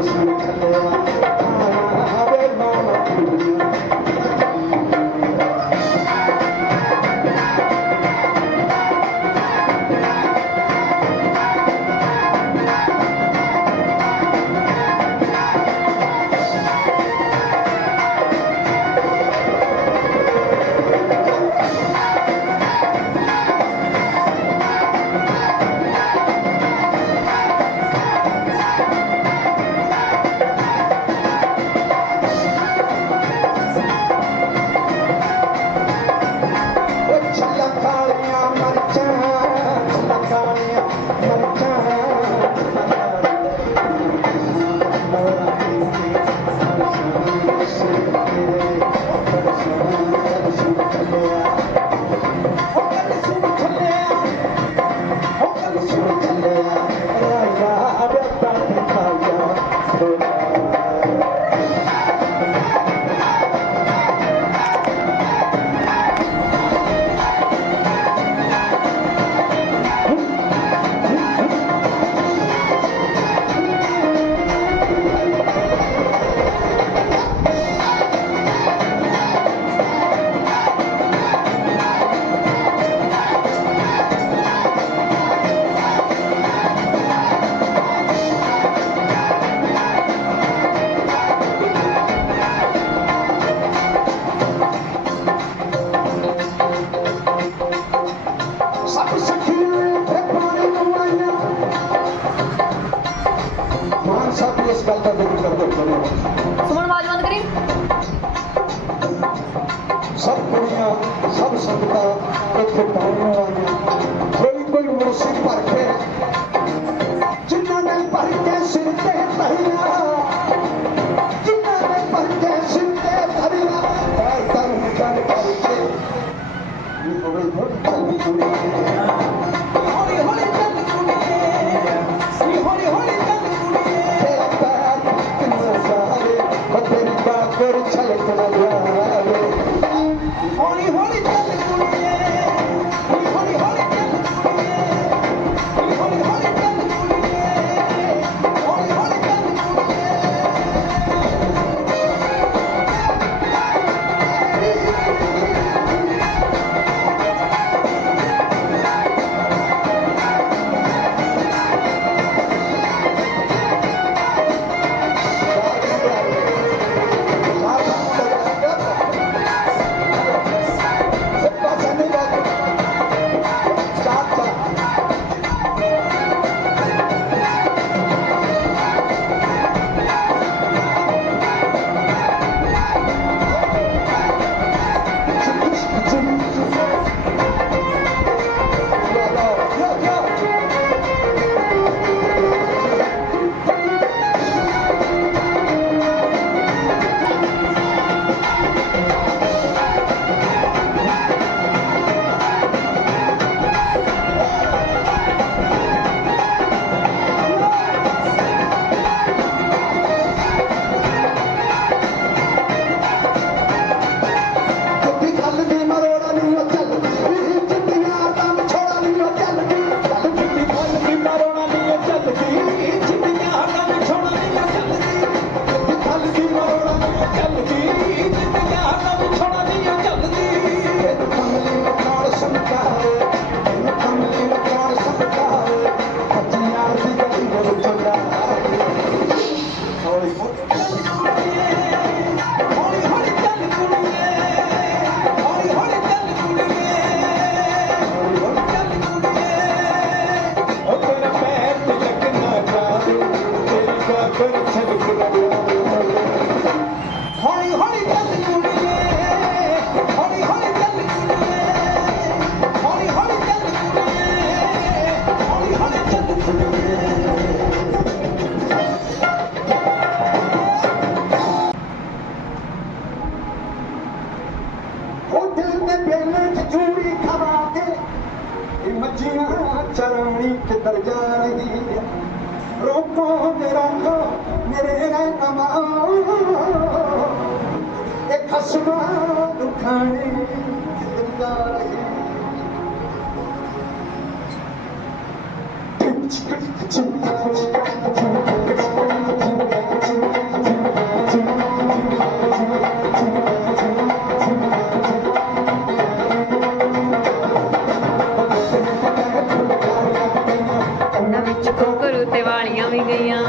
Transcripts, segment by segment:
Gracias. સાથી એ સ્પર્ધા કરી શબ્દ છે સુમન વાજવાન કરી सब दुनिया सब सभ्यता इतने पहुँचने वाली कोई कोई मुर्सी पर के जिन्होंने पर के सिरते धरिया जिन्होंने पर के सिरते धरिया पैर तन कर करके। ये बड़े बहुत चल भी जुड़ी मां एक खसमा दुखाने ਵਿੱਚ ਕੋਕਰ ਤੇ ਵਾਲੀਆਂ ਵੀ ਗਈਆਂ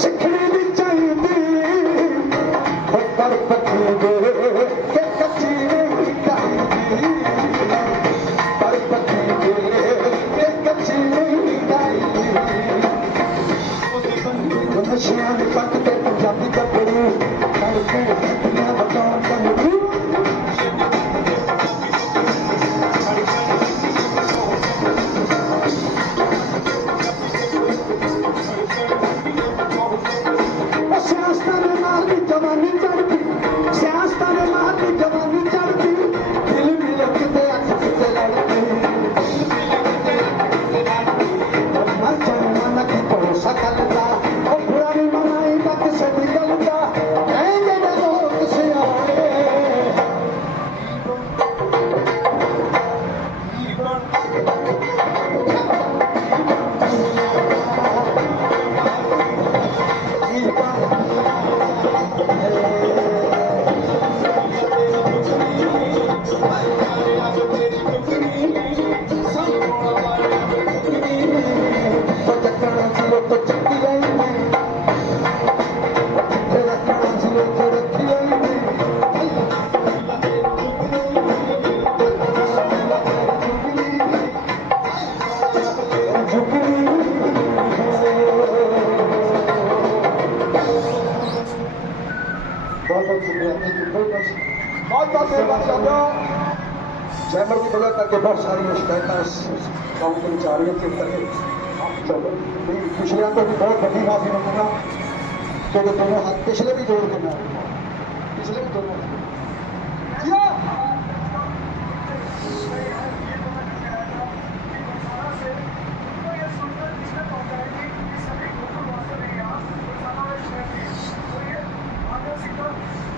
se cree Amen. کے باقاعدہ جیمر کی وجہ کر کے بہت ساری شکایتیں قوم کو جا رہی ہیں پچھلے تو بھی بہت بڑی معافی مانگوں گا کیونکہ دونوں ہاتھ پچھلے بھی جوڑ کے میں پچھلے بھی دونوں Thank you.